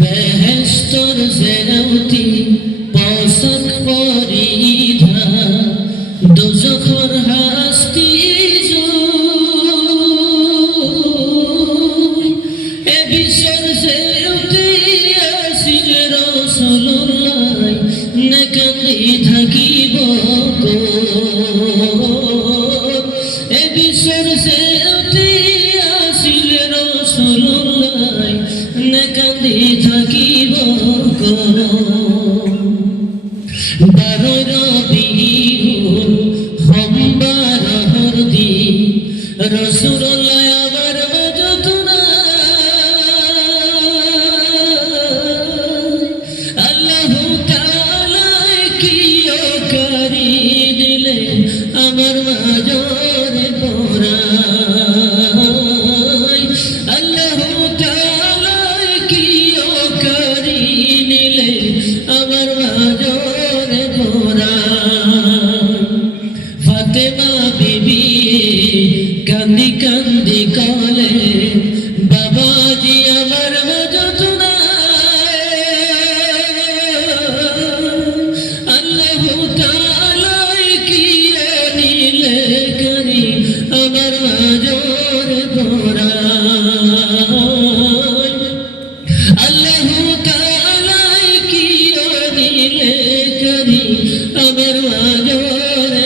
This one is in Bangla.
বেহেশতর জেরাউতি পোশাক পরিধা দোজখর হাস্তি এ বিশ্বের জেরাউতি আসিল রাসূলুল্লাহ নেকান্দি থাকিব এ বিশ্বের জেরাউতি আসিল রাসূলুল্লাহ নেকান্দি থাকিব বারো রবিউল সোমবার হরদি রাসূলুল্লাহ আমার মাঝত আল্লাহু তাআলা কি করি দিলে আমার মাঝরে পড়া আল্লাহু তাআলা কি করি নিলে আমার মাঝরে পড়া ফাতেমা বিবি কান্দি কান্দি কলে বাবাজি আমার মাঝত আল্লাহু তাআলা কি নিলে করি আমার মাঝরে পড়া আল্লাহু তাআলা কি নিলে করি আমার মাঝরে